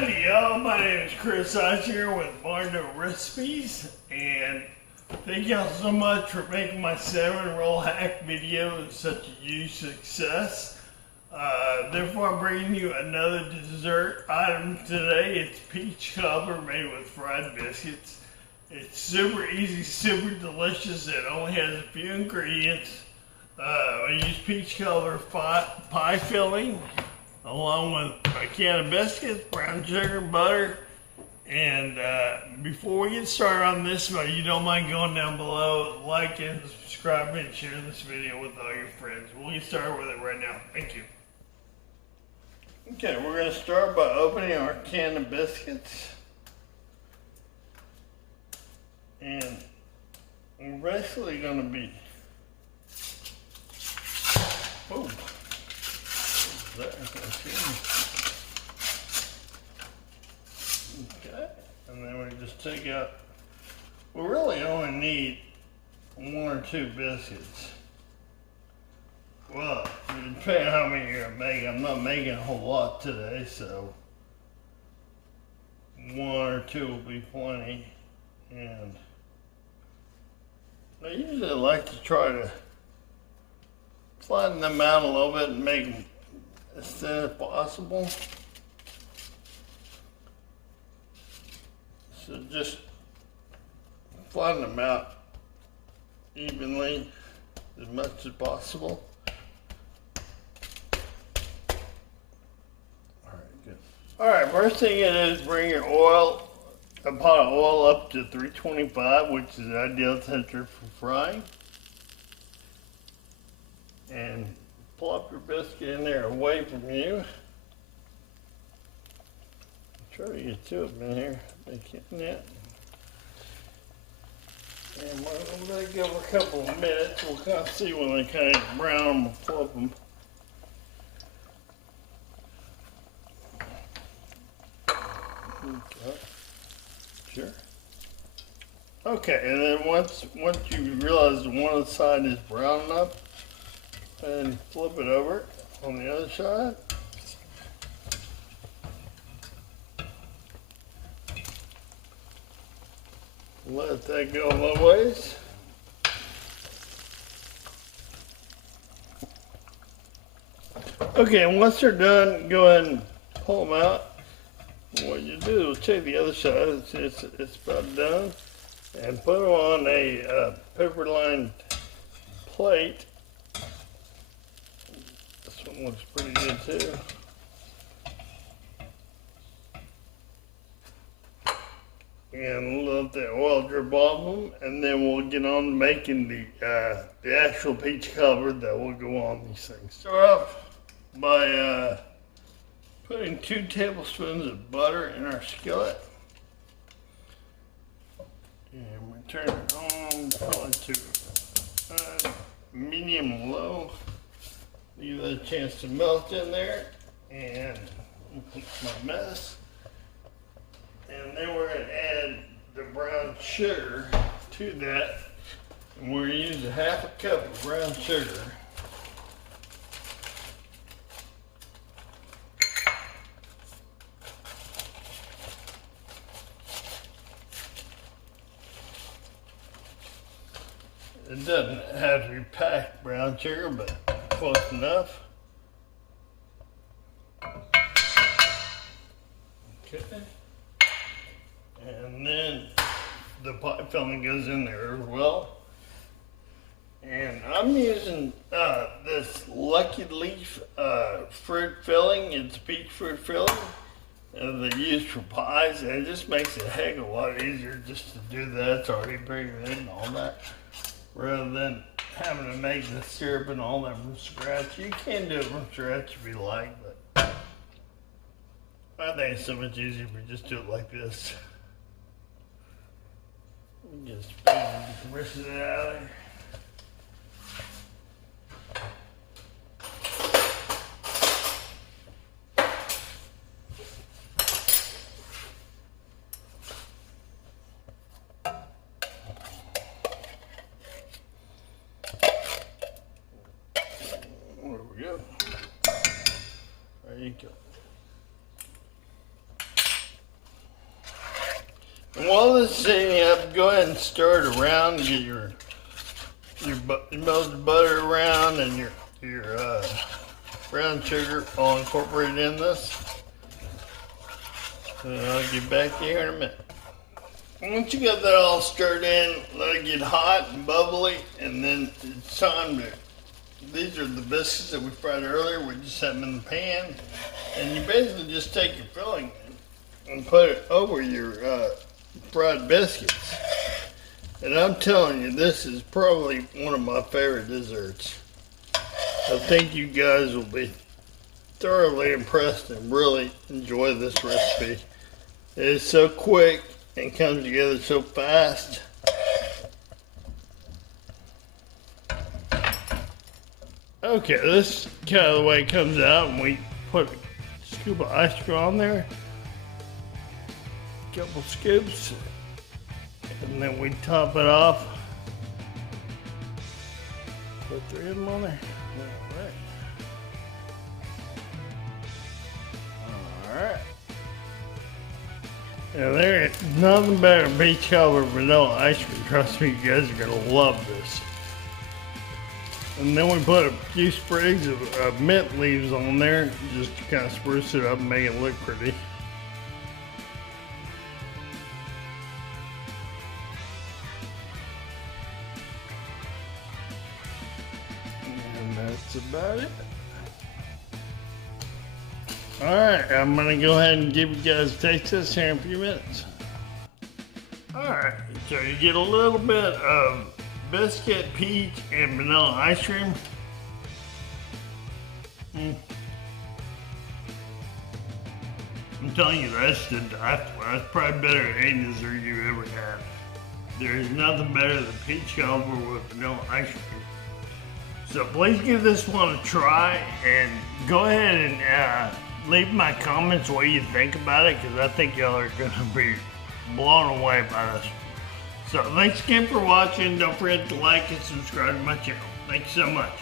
Howdy y'all, my name is Chris. I'm here with Barno Recipes, and thank y'all so much for making my 7-roll hack video such a huge success. Therefore, I'm bringing you another dessert item today. It's peach cobbler made with fried biscuits. It's super easy, super delicious. It only has a few ingredients. I use peach cobbler pie filling, along with a can of biscuits, brown sugar, butter, and before we get started on this, if you don't mind going down below, like and subscribe and share this video with all your friends. We'll get started with it right now. Thank you. Okay, we're going to start by opening our can of biscuits. And we're basically going to be... Oh. Okay, and then we just take out, we really only need 1 or 2 biscuits. Well, depending on how many you're gonna make, I'm not making a whole lot today, so 1 or 2 will be plenty. And I usually like to try to flatten them out a little bit and make them as thin as possible. So just flatten them out evenly as much as possible. Alright, good. Alright, first thing it is, bring your oil, a pot of oil up to 325, which is the ideal temperature for frying. And plop your biscuit in there away from you. Try to get 2 of them in here. They can't yet. And we'll let it go for a couple of minutes. We'll kind of see when they kind of brown. We'll flip them. Okay. Sure. Okay, and then once you realize that one side is brown enough, and flip it over on the other side. Let that go a little ways. Okay, and once they're done, go ahead and pull them out. What you do is take the other side, it's about done, and put them on a paper lined plate. Looks pretty good too. And let the oil drip off them, and then we'll get on making the actual peach cobbler that will go on these things. Start off by putting 2 tablespoons of butter in our skillet. And we turn it on probably to medium low. Give it a chance to melt in there, and my mess. And then we're going to add the brown sugar to that. And we're going to use a 1/2 cup of brown sugar. It doesn't have to be packed brown sugar, but close enough. Okay. And then the pie filling goes in there as well. And I'm using this Lucky Leaf fruit filling. It's peach fruit filling that they use for pies, and it just makes it a heck of a lot easier just to do that. It's already pre-made and all that, rather than having to make the syrup and all that from scratch. You can do it from scratch if you like, but I think it's so much easier if we just do it like this. Just get the rest of it out of there. There you go. While this is heating up, go ahead and stir it around and get your melted butter around and your brown sugar all incorporated in this. And I'll get back to you here in a minute. Once you got that all stirred in, let it get hot and bubbly, and then it's time to, these are the biscuits that we fried earlier. We just had them in the pan, and you basically just take your filling and put it over your fried biscuits. And I'm telling you, this is probably one of my favorite desserts. I think you guys will be thoroughly impressed and really enjoy this recipe. It is so quick and comes together so fast. Okay, this is kind of the way it comes out, and we put a scoop of ice cream on there, a couple scoops, and then we top it off. Put 3 of them on there. Alright. Now there is nothing better than peach cobbler vanilla ice cream. Trust me, you guys are gonna love this. And then we put a few sprigs of mint leaves on there just to kind of spruce it up and make it look pretty. And that's about it. Alright, I'm gonna go ahead and give you guys a taste test here in a few minutes. Alright, so you get a little bit of biscuit, peach, and vanilla ice cream. I'm telling you, that's to die for. That's probably better than any dessert you ever had. There's nothing better than peach cobbler with vanilla ice cream. So please give this one a try, and go ahead and leave my comments what you think about it, because I think y'all are going to be blown away by this. So thanks again for watching. Don't forget to like and subscribe to my channel. Thanks so much.